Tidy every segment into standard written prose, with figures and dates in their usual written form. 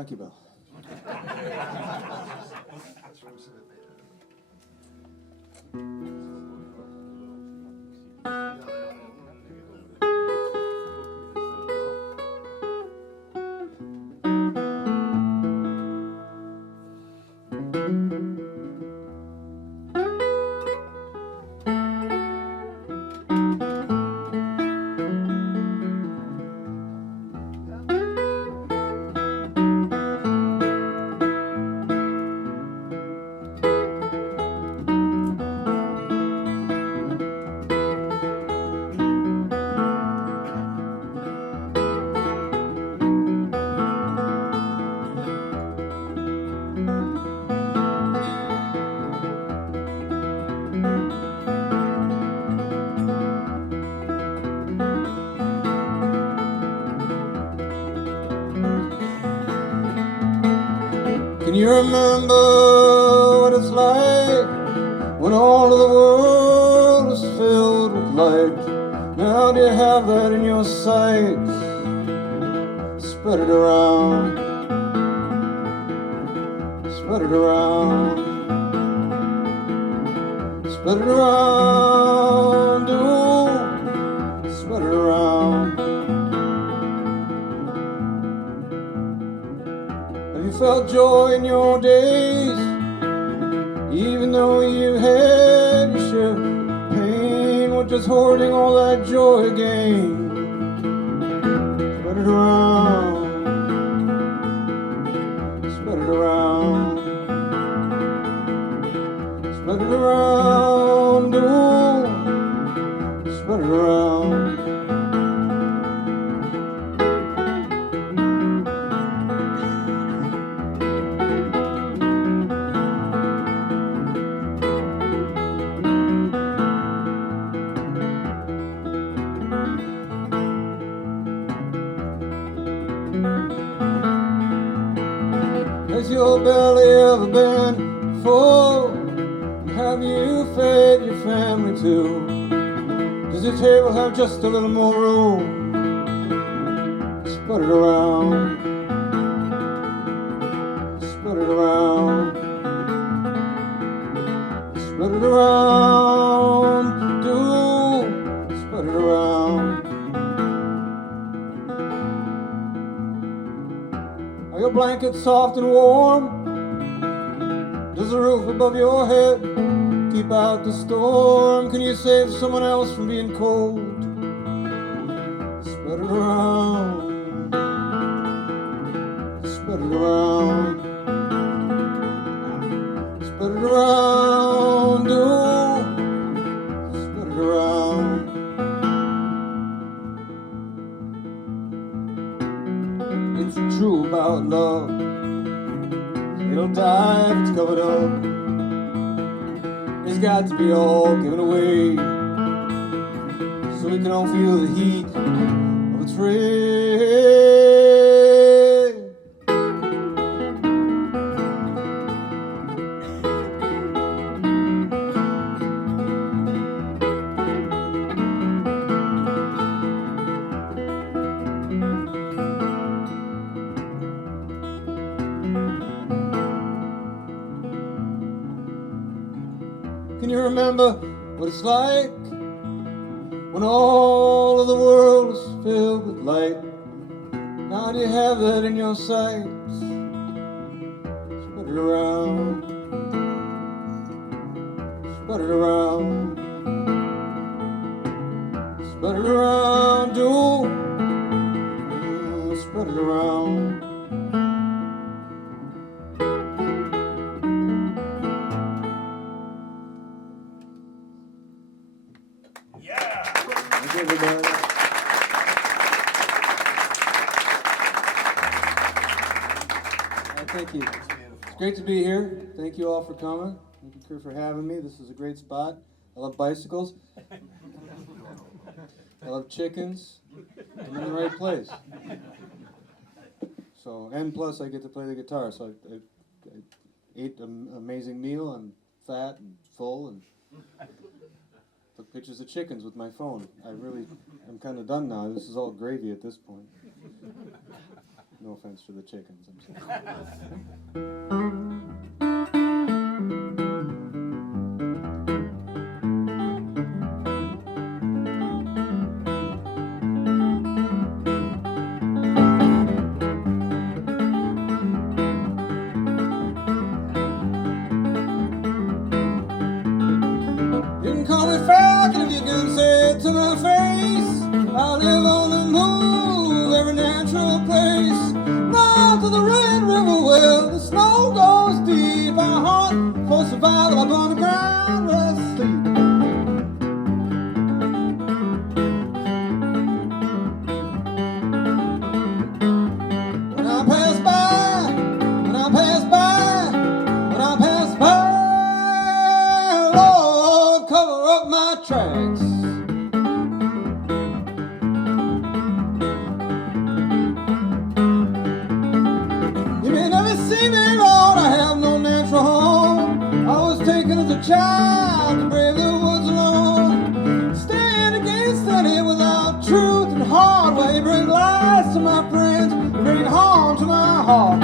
Dankjewel. Can you remember what it's like when all of the world is filled with light? Now do you have that in your sight? Spread it around. Spread it around. Spread it around. Do spread it around. Have you felt joy in your days, even though you had your share of pain? What does hoarding all that joy gain? Spread it around. Spread it around. Spread it around. Oh, spread it around. Has your belly ever been full? Have you fed your family too? Does your table have just a little more room? Spread it around. Spread it around. Spread it around. Do spread it around. Are your blankets soft and warm? Does the roof above your head keep out the storm? Can you save someone else from being cold? Spread it around. Spread it around. Spread it around. Do spread it around. It's true about love. It'll die if it's covered up. It's got to be all given away, so we can all feel the heat of its rays. Can you remember what it's like when all of the world is filled with light? Now do you have that in your sight? Spread it around. Spread it around. Spread it around. Do spread it around. Everybody. Thank you. It's great to be here. Thank you all for coming. Thank you, crew, for having me. This is a great spot. I love bicycles. I love chickens. I'm in the right place. So, and plus I get to play the guitar. So I ate an amazing meal. I'm fat and full and took pictures of chickens with my phone. I'm kind of done now. This is all gravy at this point. No offense to the chickens, I'm sorry. You can call me Falcon if you can say it to my face. I live on the move, every natural place. North of the Red River where the snow goes deep. I hunt for survival up on the ground where I sleep. When I pass by, when I pass by, when I pass by, Lord, cover up my tracks. You may never see me, Lord, I have no natural home. I was taken as a child to brave the woods alone. Stand against any without truth and hard way. Bring lies to my friends, bring harm to my heart.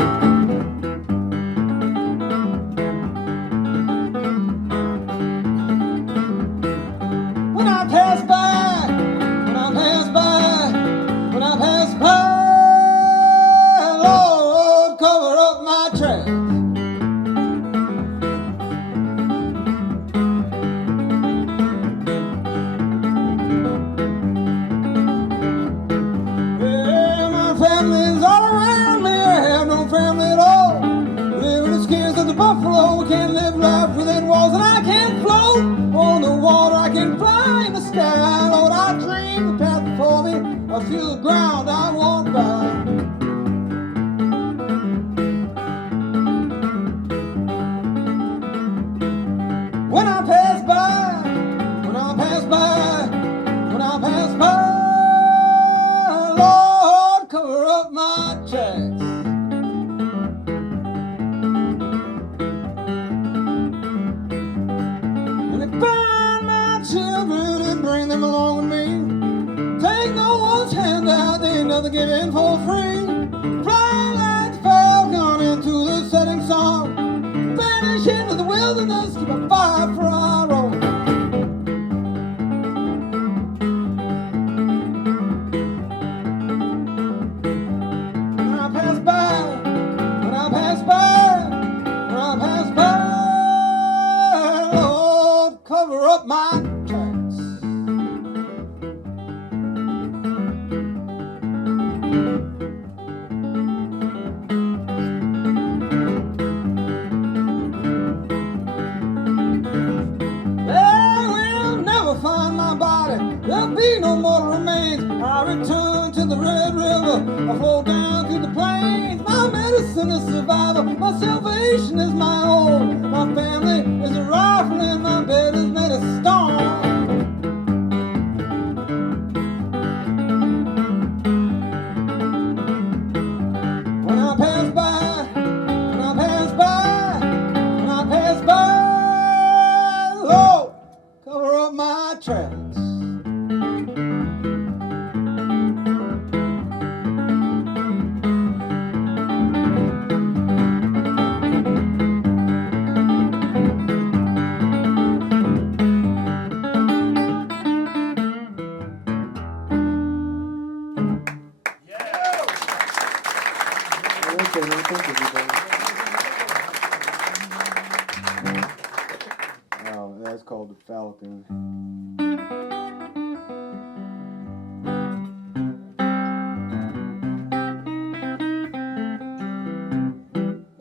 When I pass by, when I pass by, when I pass by, Lord, cover up my tracks. Yeah, my family's all around me. I have no family at all. Live in the skins of the buffalo. We can't live life within walls, and I can't float on the water. I can fly in the sky. Lord, I dream the path before me. I feel the ground I walk by. When I pass by, when I pass by, when I pass by, Lord, cover up my tracks. And they find my children and bring them along with me. Take no one's hand out, they ain't nothing given for free. Fly like the falcon into the setting sun. Vanish into the wilderness, keep a fire for our own. When I pass by, when I pass by, when I pass by, Lord, cover up my tracks. They will never find my body. There'll be no mortal remains. I return to the Red River. I flow down to the plains. My medicine is survival. My salvation is my own. My family is a rifle and my bed is made of stone. When I pass by, when I pass by, when I pass by, Lord, cover up my tracks. Okay, well, thank you, everybody. That's called the Falcon.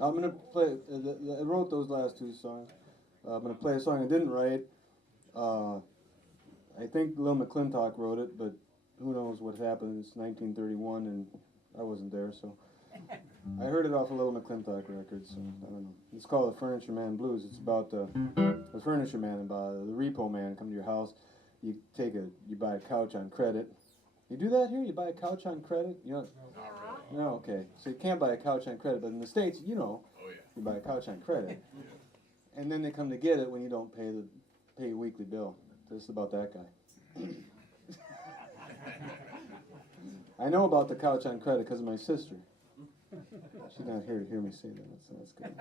I'm gonna play. I wrote those last two songs. I'm gonna play a song I didn't write. I think Lil McClintock wrote it, but who knows what happened? It's 1931, and I wasn't there, so I heard it off a Lil McClintock record. So I don't know. It's called the Furniture Man Blues. It's about the furniture man, about the repo man come to your house. You buy a couch on credit. You do that here? You buy a couch on credit? You know? No, okay. So you can't buy a couch on credit, but in the States, you know, you buy a couch on credit, and then they come to get it when you don't pay your weekly bill. This is about that guy. I know about the couch on credit because of my sister. She's not here to hear me say that, so that's good.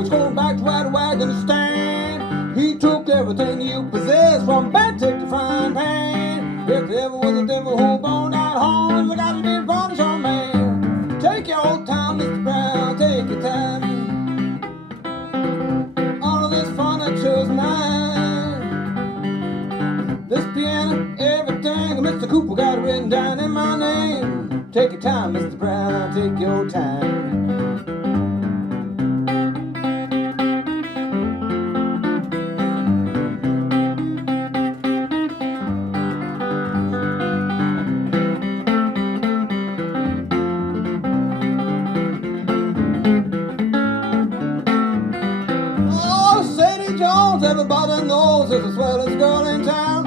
It's going back to where the wagon stand. He took everything you possess, from bed to the frying pan. If there ever was a devil who born out home, I gotta be a punish on man. Take your time, Mr. Brown, take your time. All of this furniture's mine. This piano, everything, Mr. Cooper got it written down in my name. Take your time, Mr. Brown, take your time. Everybody knows there's the swellest girl in town.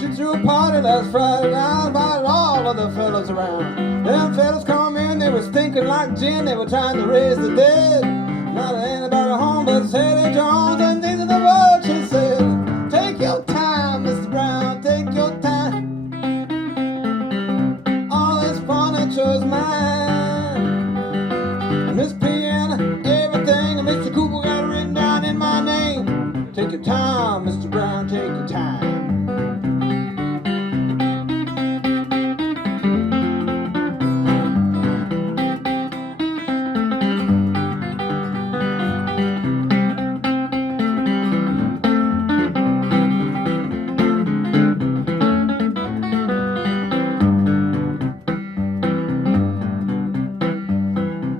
She threw a party last Friday night, invited all of the fellas around. Them fellas come in, they were stinking like gin, they were trying to raise the dead. Not anybody home but Sadie Jones, and these are the words she said. Take your time, Mr. Brown, take your time. All this furniture's mine. And this piano, everything, and Mr. Cooper got it written down in my name. Take your time, Mr. Brown, take your time.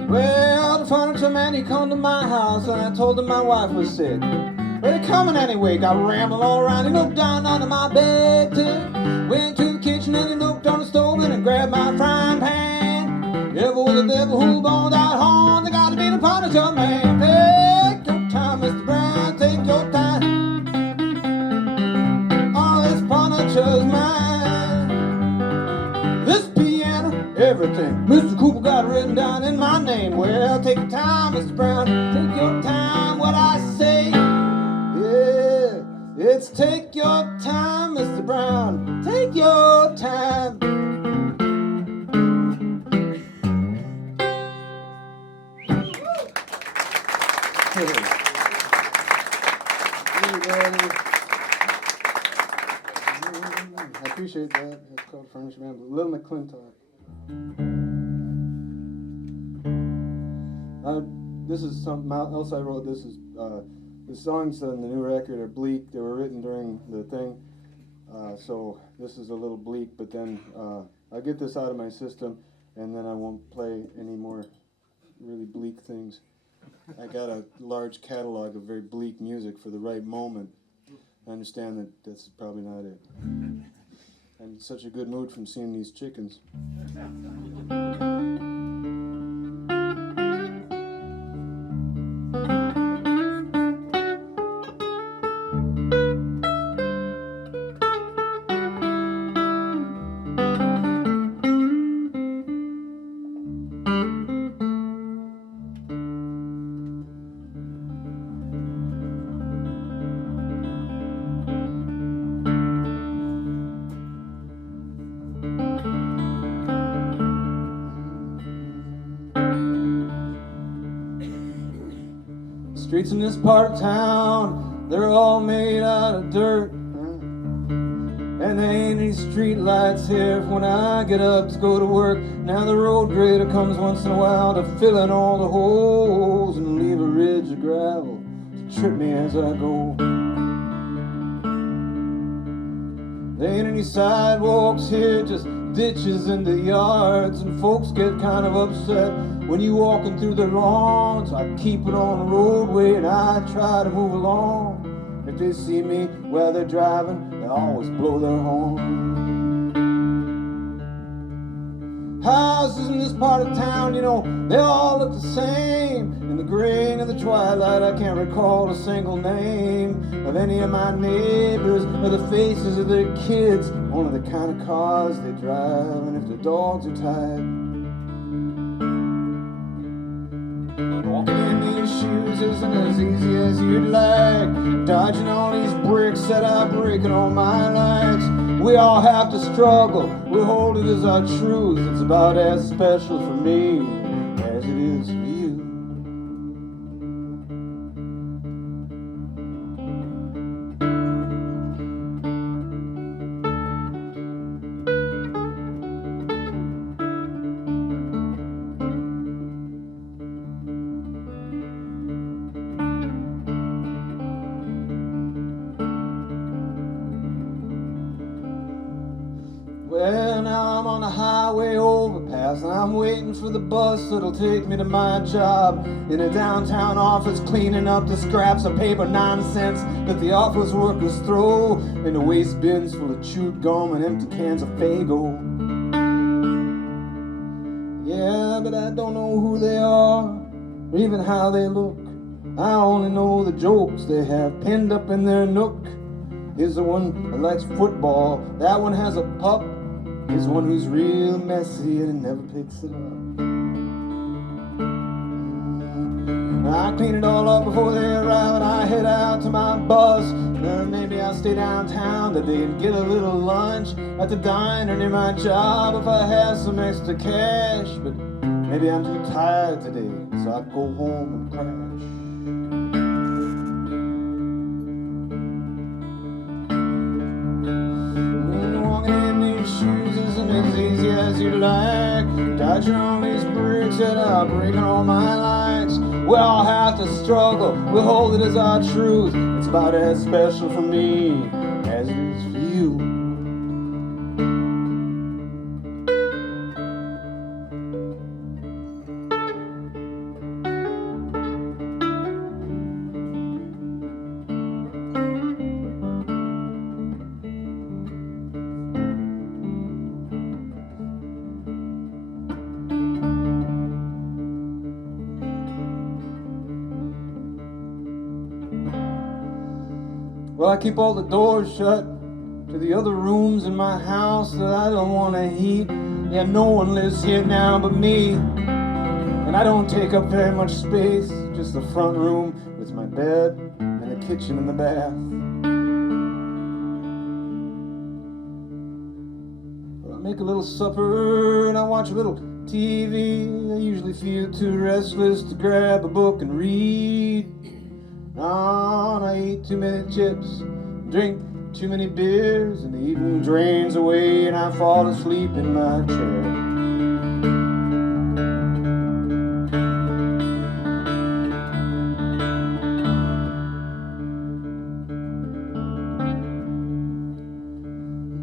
Well, the furniture man, he come to my house, and I told him my wife was sick. But he coming anyway, got rambling all around. He looked down under my bed too. Went to the kitchen and he looked on the stove and he grabbed my frying pan. If it was the devil who boned out home, they got to be the Punisher man. Take your time, Mr. Brown, take your time. All this Punisher's mine. This piano, everything, Mr. Cooper got it written down in my name. Well, take your time, Mr. Brown, take your time, what I say. It's take your time, Mr. Brown, take your time. I appreciate that. That's called Furniture Man. Little McClintock. This is something else I wrote. This is the songs on the new record are bleak. They were written during the thing, so this is a little bleak, but then I'll get this out of my system, and then I won't play any more really bleak things. I got a large catalog of very bleak music for the right moment. I understand that that's probably not it. I'm in such a good mood from seeing these chickens. Streets in this part of town, they're all made out of dirt. And there ain't any street lights here when I get up to go to work. Now the road grader comes once in a while to fill in all the holes and leave a ridge of gravel to trip me as I go. There ain't any sidewalks here, just ditches in the yards, and folks get kind of upset when you walking through their lawns. I keep it on the roadway and I try to move along. If they see me while they're driving, they always blow their horn. houses in this part of town, you know, they all look the same. In the graying of the twilight, I can't recall a single name of any of my neighbors or the faces of their kids, only the kind of cars they drive and if their dogs are tied. Walking in these shoes isn't as easy as you'd like, dodging all these bricks that are breaking all my lights. We all have to struggle, we hold it as our truth. It's about as special for me as it is for you. Well, now I'm on a highway overpass and I'm waiting for the bus that'll take me to my job in a downtown office, cleaning up the scraps of paper nonsense that the office workers throw into waste bins full of chewed gum and empty cans of Faygo. Yeah, but I don't know who they are or even how they look. I only know the jokes they have pinned up in their nook. Here's the one that likes football, that one has a pup. Here's one who's real messy and never picks it up. I clean it all up before they arrive and I head out to my bus. Maybe I'll stay downtown today and get a little lunch at the diner near my job if I have some extra cash. But maybe I'm too tired today, so I'd go home and crash. Shoes isn't as easy as you'd like, dodging all these bricks that are breaking all my lights. We all have to struggle, we hold it as our truth. It's about as special for me as it is for you. Well, I keep all the doors shut to the other rooms in my house that I don't want to heat. Yeah, no one lives here now but me. And I don't take up very much space, just the front room with my bed and the kitchen and the bath. Well, I make a little supper and I watch a little TV. I usually feel too restless to grab a book and read. I eat too many chips, drink too many beers, and the evening drains away and I fall asleep in my chair.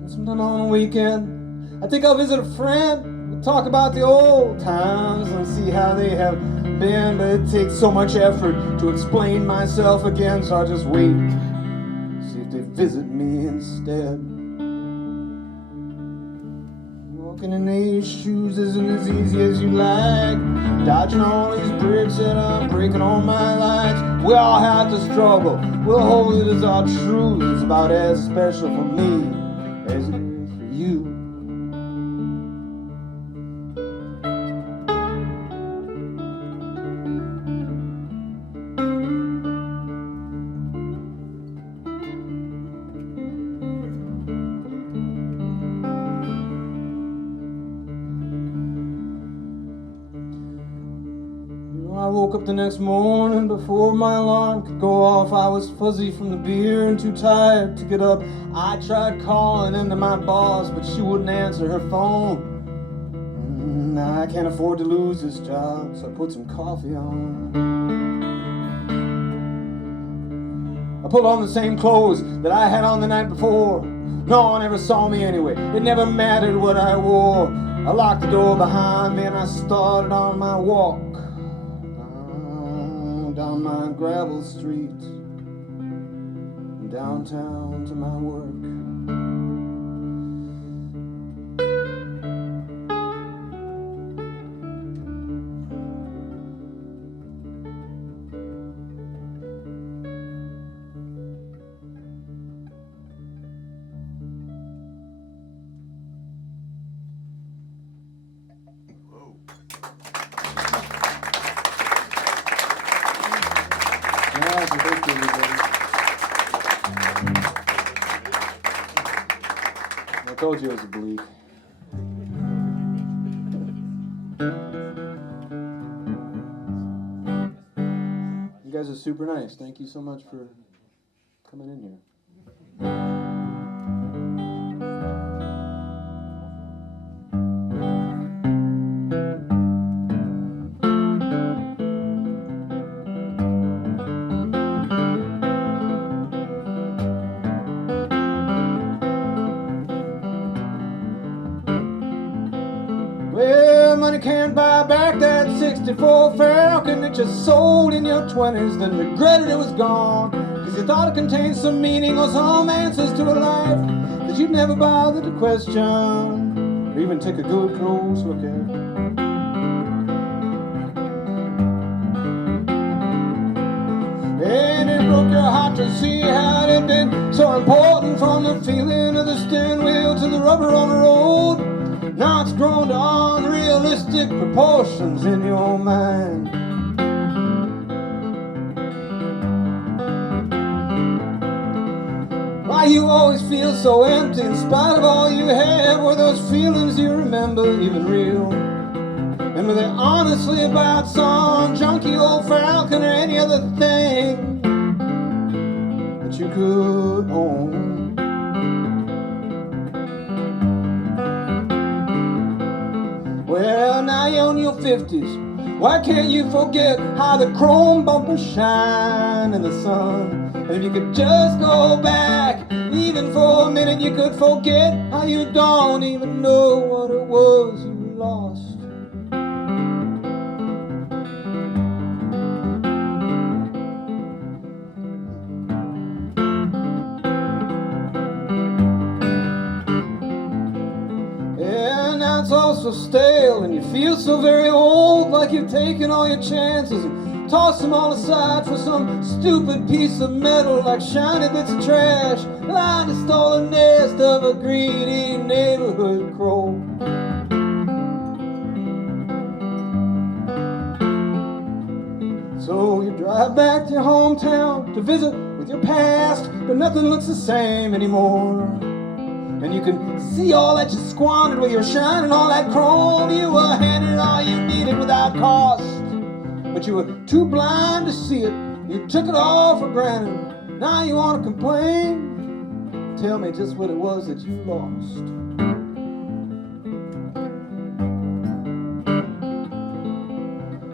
Sometime on the weekend, I think I'll visit a friend. We'll talk about the old times and see how they have been, but it takes so much effort to explain myself again, so I just wait, see if they visit me instead. Walking in these shoes isn't as easy as you like, dodging all these bricks that are breaking all my lights. We all have to struggle, we'll hold it as our truth. It's about as special for me as it is for you. I woke up the next morning before my alarm could go off. I was fuzzy from the beer and too tired to get up. I tried calling into my boss, but she wouldn't answer her phone. I can't afford to lose this job, so I put some coffee on. I put on the same clothes that I had on the night before. No one ever saw me anyway. It never mattered what I wore. I locked the door behind me and I started on my walk down my gravel street, downtown to my work. Thank you, everybody. I told you it was bleak. You guys are super nice. Thank you so much for coming in here. Well, money can't buy back that 64 Falcon that you sold in your 20s, then regretted it was gone, cause you thought it contained some meaning or some answers to a life that you'd never bothered to question, or even take a good close look at. And it broke your heart to see how it had been so important, from the feeling of the steering wheel to the rubber on the road. Now it's grown to unrealistic proportions in your mind. Why you always feel so empty in spite of all you have? Were those feelings you remember even real? And were they honestly about some junky old Falcon or any other thing that you could own? Well, now you're in your 50s. Why can't you forget how the chrome bumpers shine in the sun? And if you could just go back, even for a minute, you could forget how you don't even know what it was you lost. It's all so stale, and you feel so very old, like you've taken all your chances and tossed them all aside for some stupid piece of metal, like shiny bits of trash lying to stole a nest of a greedy neighborhood crow. So you drive back to your hometown to visit with your past, but nothing looks the same anymore. And you can see all that you squandered with your shine and all that chrome. You were handed all you needed without cost, but you were too blind to see it. You took it all for granted. Now you want to complain? Tell me just what it was that you lost.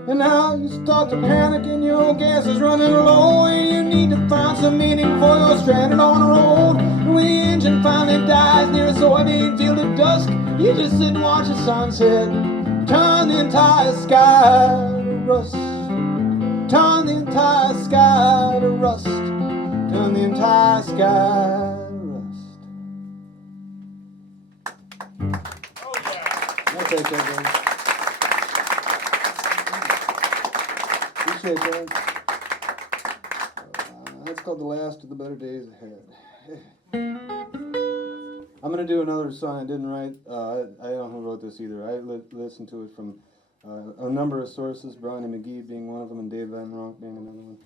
And now you start to panic and your gas is running low, and you need to find some meaning before you're stranded on the road. And when the engine finally dies near a soybean field at dusk, you just sit and watch the sunset turn the entire sky to rust. Turn the entire sky to rust. Turn the entire sky to rust. Oh yeah. I'll take that, baby. Appreciate that. That's called The Last of the Better Days Ahead. I'm going to do another song I didn't write. I don't know who wrote this either. I listened to it from a number of sources, Brownie McGee being one of them and Dave Van Ronk being another one.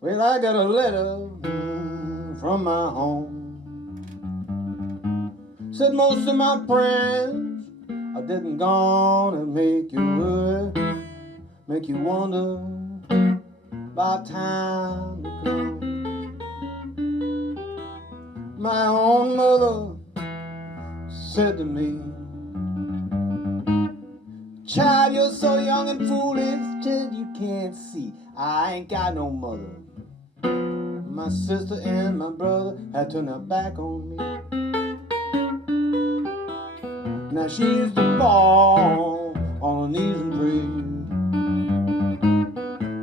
Well, I got a letter from my home. Said most of my friends I didn't gonna make you worry, make you wonder about time to come. My own mother said to me, child, you're so young and foolish till you can't see I ain't got no mother. My sister and my brother had turned their back on me. Now she used to fall on her knees and pray.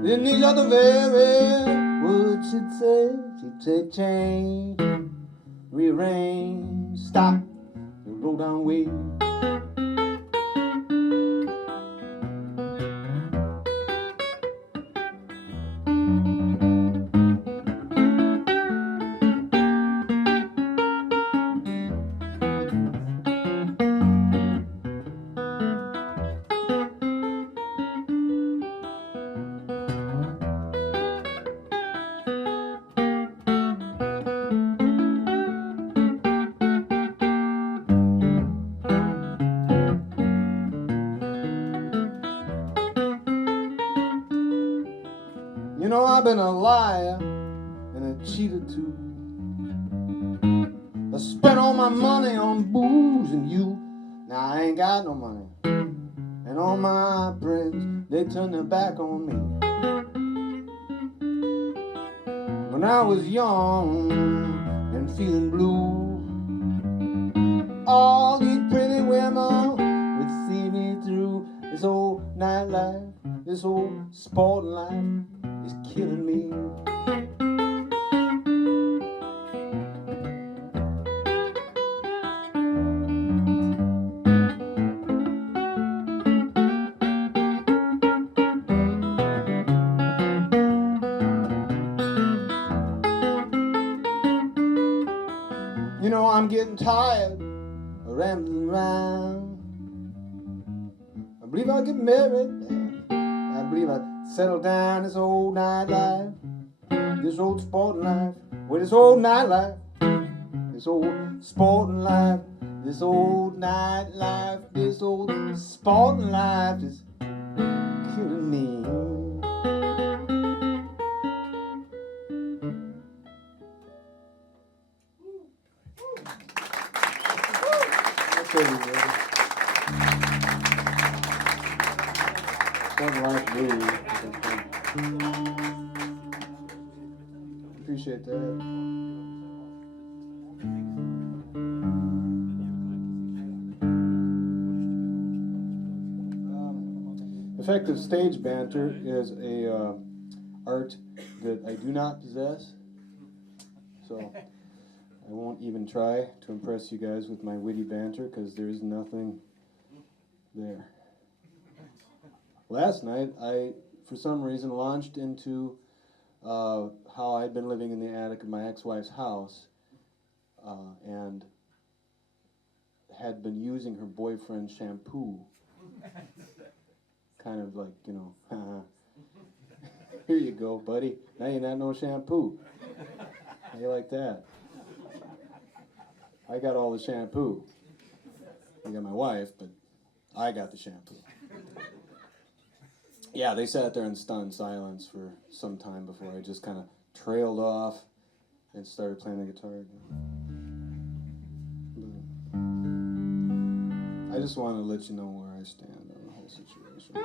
Then these are the very words she'd say. She'd say, change, rearrange, stop, roll down way. You know, I've been a liar and a cheater too. I spent all my money on booze and you. Now I ain't got no money. And all my friends, they turned their back on me. When I was young and feeling blue, all these pretty women would see me through. This old nightlife, this old sporting life is killing me. You know, I'm getting tired of rambling around. I believe I'll get married. I believe I'll settle down. This old nightlife, this old sporting life. Well, this old nightlife, this old sporting life, this old nightlife, this old sporting life is killing me. Life blues. Appreciate that. Effective stage banter is a art that I do not possess, so I won't even try to impress you guys with my witty banter because there's nothing there. Last night, I, for some reason, launched into how I'd been living in the attic of my ex-wife's house and had been using her boyfriend's shampoo. Kind of like, you know, here you go, buddy. Now you got no shampoo. How you like that? I got all the shampoo. I got my wife, but I got the shampoo. Yeah, they sat there in stunned silence for some time before I just kind of trailed off and started playing the guitar again. But I just want to let you know where I stand on the whole situation.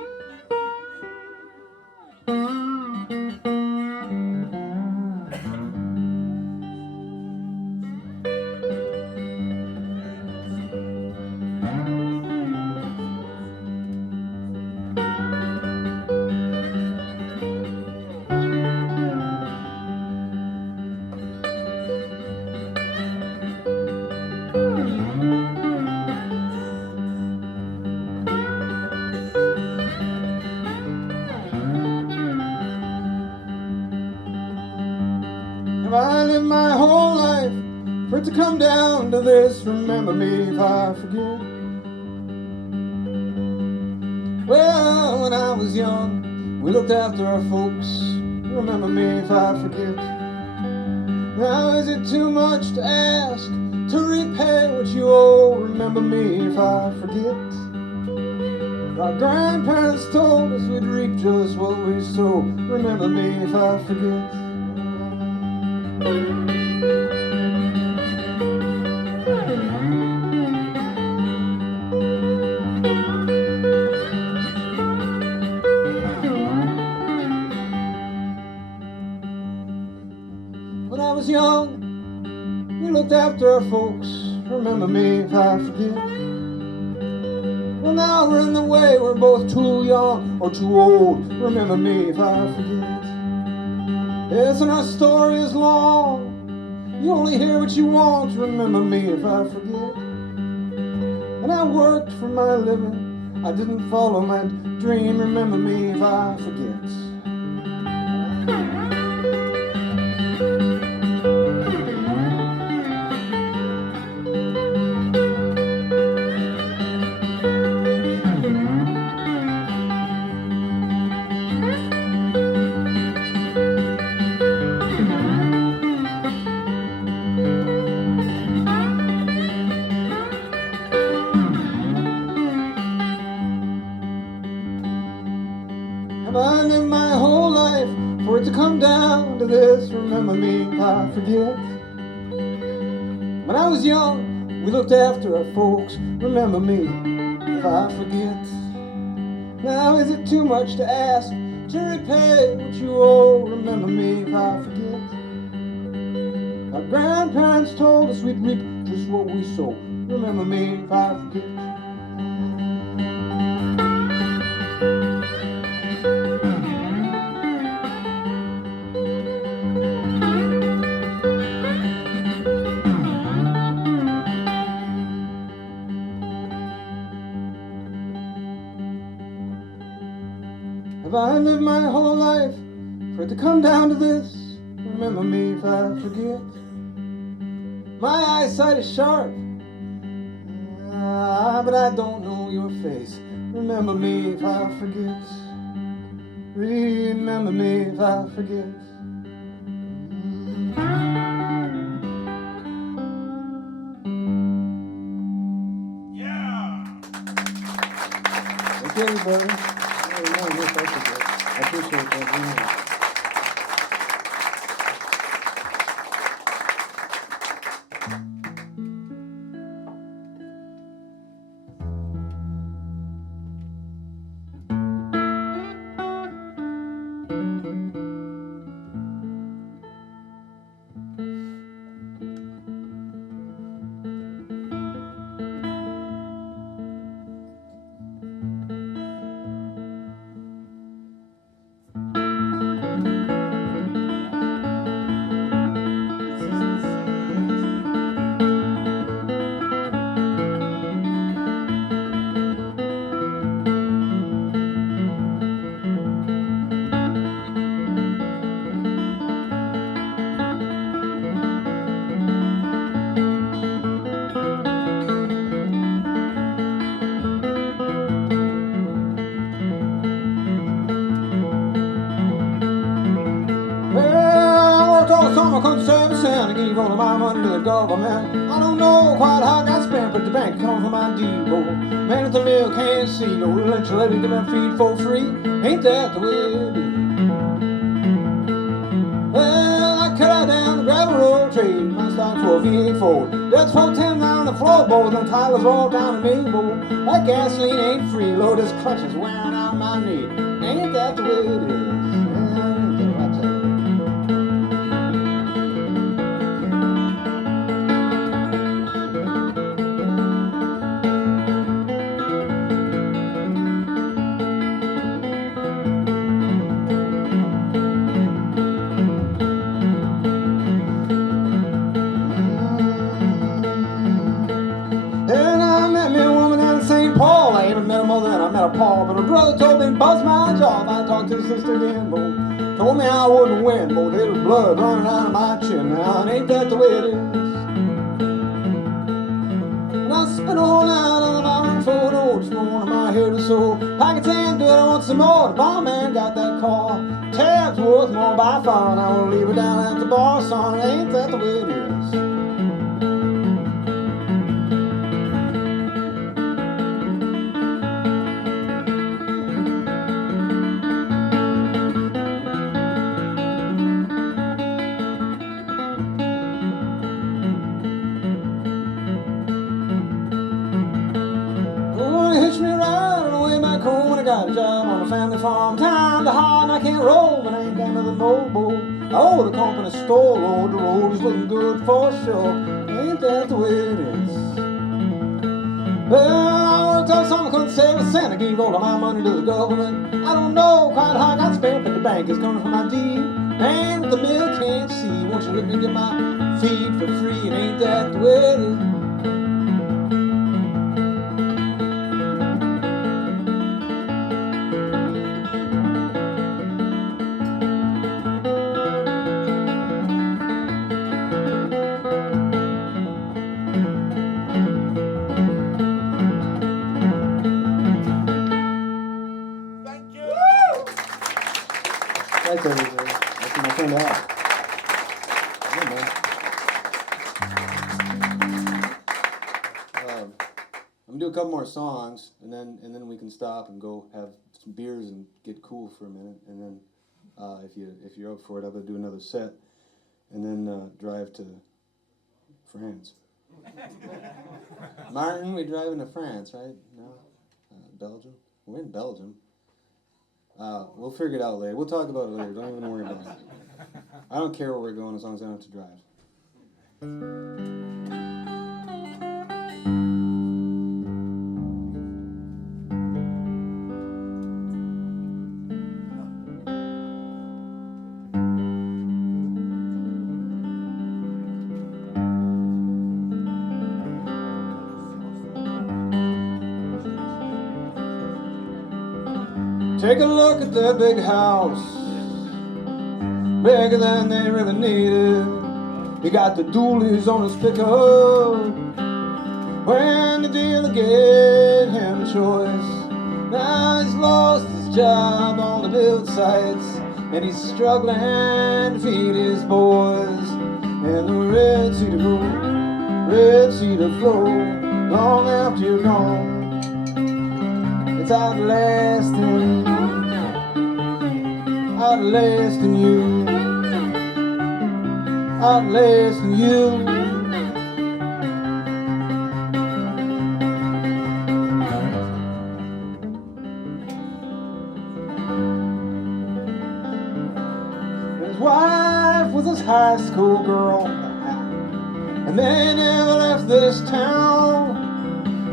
I lived my whole life for it to come down to this. Remember me if I forget. Well, when I was young, we looked after our folks. Remember me if I forget. Now is it too much to ask to repay what you owe? Remember me if I forget. Our grandparents told us we'd reap just what we sow. Remember me if I forget. looked after our folks. Remember me if I forget. Well, now we're in the way, we're both too young or too old. Remember me if I forget. Yes, and our story is long. You only hear what you want. Remember me if I forget. And I worked for my living, I didn't follow my dream. Remember me if I forget. Have I lived my whole life for it to come down to this? Remember me if I forget. When I was young, we looked after our folks. Remember me if I forget. Now is it too much to ask to repay what you owe? Remember me if I forget. Our grandparents told us we'd reap just what we sow. Remember me if I forget. Have I lived my whole life for it to come down to this? Remember me if I forget. My eyesight is sharp, but I don't know your face. Remember me if I forget. Remember me if I forget. Yeah! Thank you, everybody. I appreciate that very much. I couldn't save a cent. I gave all of my money to the government. I don't know quite how I got spent, but the bank comes from my depot. Man at the mill can't see no lunch lady give them feed for free. Ain't that the way it is? Well, I cut out down the gravel road, trade my stock for a V8 Ford. That's 410 down the floorboards and tires all down the maple. That gasoline ain't free, Lord, this clutch is wearing out my knee. Ain't that the way it is? I met a Paul, but her brother told me to bust my job. I talked to his sister again, boy. Told me I wouldn't win, boy. There was blood running out of my chin. Now, and ain't that the way it is? And I spent all night on the bottom for the oats, one my hair to sew. Packets in, do it, I want some more. The barman got that car. Tabs worth more by far, and I will leave it down at the bar, son. Ain't that the way it is? Hitched me right on the way back home when I got a job on a family farm. Time to hard and I can't roll, but I ain't got nothing more, boy. Oh, the company store, Lord, the road is looking good for sure. ain't that the way it is? Well, I worked on something I couldn't say, but Santa gave all of my money to the government. I don't know quite how I got spent, but the bank is coming from my deed. Man with the milk can't see. Won't you let me get my feed for free? And ain't that the way it is? Thanks, everybody. That's my friend Al. Yeah, man. I'm gonna do a couple more songs, and then we can stop and go have some beers and get cool for a minute, and then if you're up for it, I'm gonna do another set, and then drive to France. Martin, we driving to France, right? No, Belgium. We're in Belgium. We'll figure it out later. We'll talk about it later. Don't even worry about it. I don't care where we're going as long as I don't have to drive. Take a look at that big house, bigger than they really needed. He got the dualies on his pickup. When the dealer gave him a choice, now he's lost his job on the build sites, and he's struggling to feed his boys. And the red sea to go, red sea to flow, long after you're gone. It's outlasting, outlasting you, outlasting you. His wife was his high school girl, and they never left this town.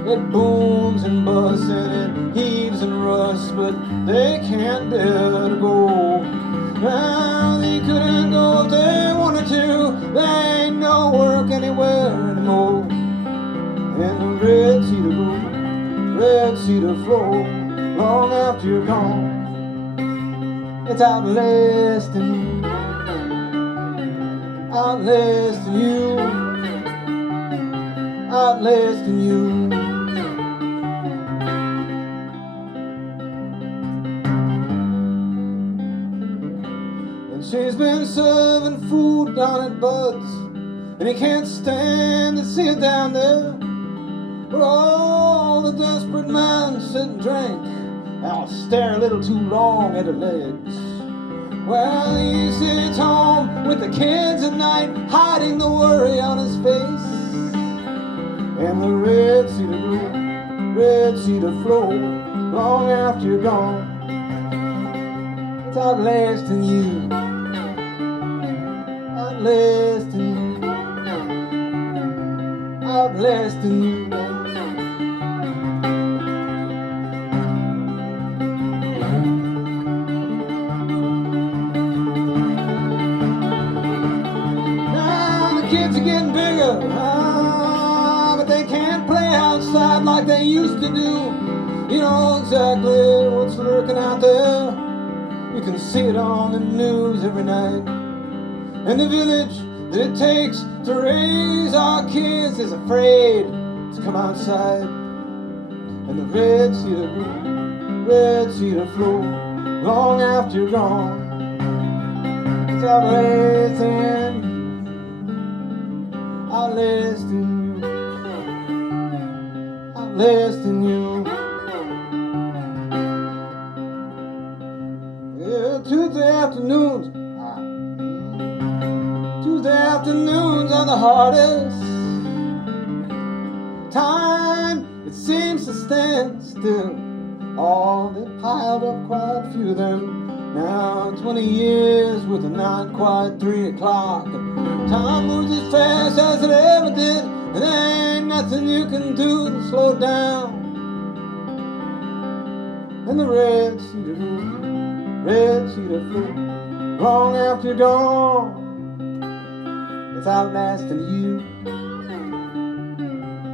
It booms and busts and it heaves and rusts, but they can't bear to go. Now they couldn't go if they wanted to. There ain't no work anywhere anymore. And the red sea to go, red sea to flow, long after you're gone. It's outlasting you, outlasting you, outlasting you. She's been serving food down at Bud's, and he can't stand to see it down there, where all the desperate men sit and drink, and I'll stare a little too long at her legs. Well, he sits home with the kids at night, hiding the worry on his face. And the red sea to go, red sea to flow, long after you're gone. It's outlasting you, outlasting you, outlasting you. Now the kids are getting bigger, but they can't play outside like they used to do. You know exactly what's lurking out there. You can see it on the news every night. And the village that it takes to raise our kids is afraid to come outside. And the red sea to go, red sea to flow, long after you're gone. It's outlasting, outlasting you, outlasting you. Yeah, Tuesday afternoons are the hardest. Time, it seems to stand still. Oh, they piled up quite a few of them. Now 20 years with a not quite 3 o'clock. Time moves as fast as it ever did, and there ain't nothing you can do to slow it down. And the red cedar fruit, long after you're gone, it's outlasting you,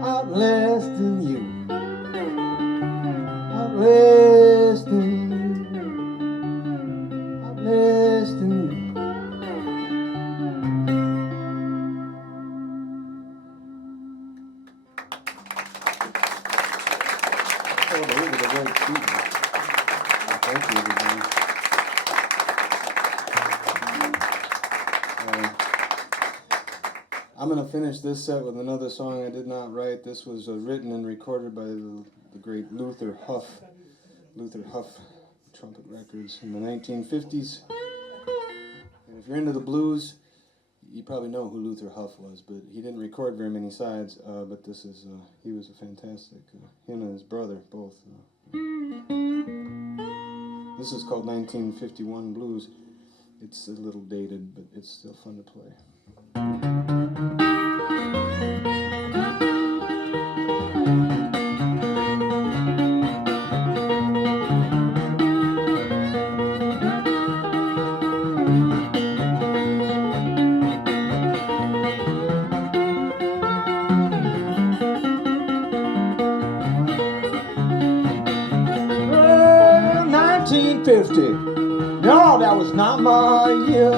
outlasting you, outlasting you, outlasting you. Oh, look at the red cedar. Thank you, everybody. I'm going to finish this set with another song I did not write. This was written and recorded by the great Luther Huff trumpet records in the 1950s. And if you're into the blues, you probably know who Luther Huff was, but he didn't record very many sides, but this is, he was a fantastic, him and his brother both. This is called 1951 Blues. It's a little dated, but it's still fun to play. 1950. No, that was not my year.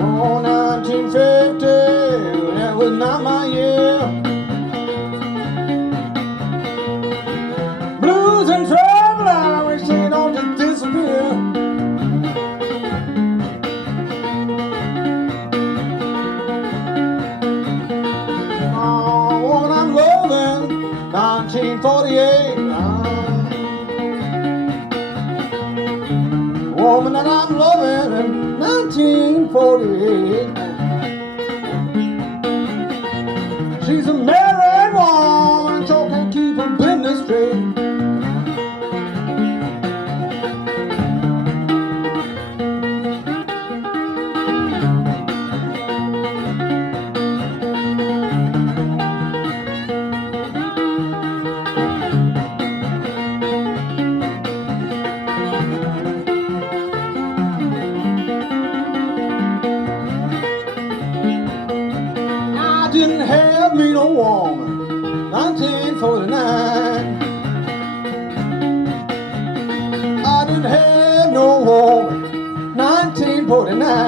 Oh, 1950, that was not my year. Blues and trouble, I wish they don't just disappear. Oh, what I'm loving, 1948. Woman that I'm loving in 1948. She's a married woman, so can't keep her business straight. Didn't have me no woman, 1949. I didn't have no woman, 1949.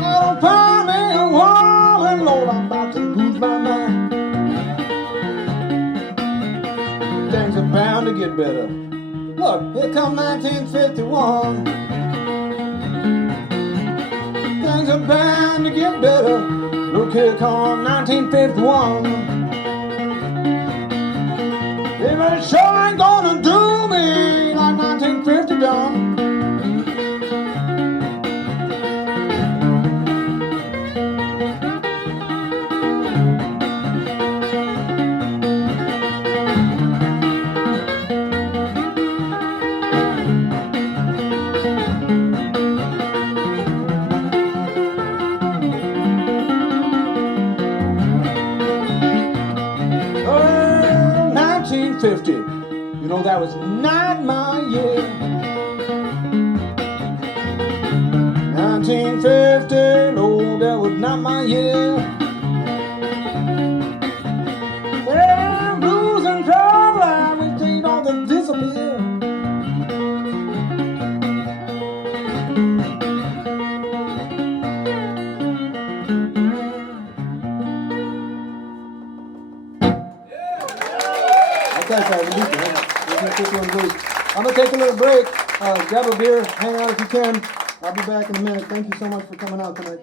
I don't find me a woman, Lord, I'm about to lose my mind. Things are bound to get better. Look, here come 1951. Things are bound to get better. Look, here come 1951. It sure ain't gonna do me like 1950 done. You know, that was not my year. 1950, no, that was not my year. Well, blues and trouble, I wish they'd all just disappear. I'm going to take a little break, grab a beer, hang out if you can. I'll be back in a minute. Thank you so much for coming out tonight.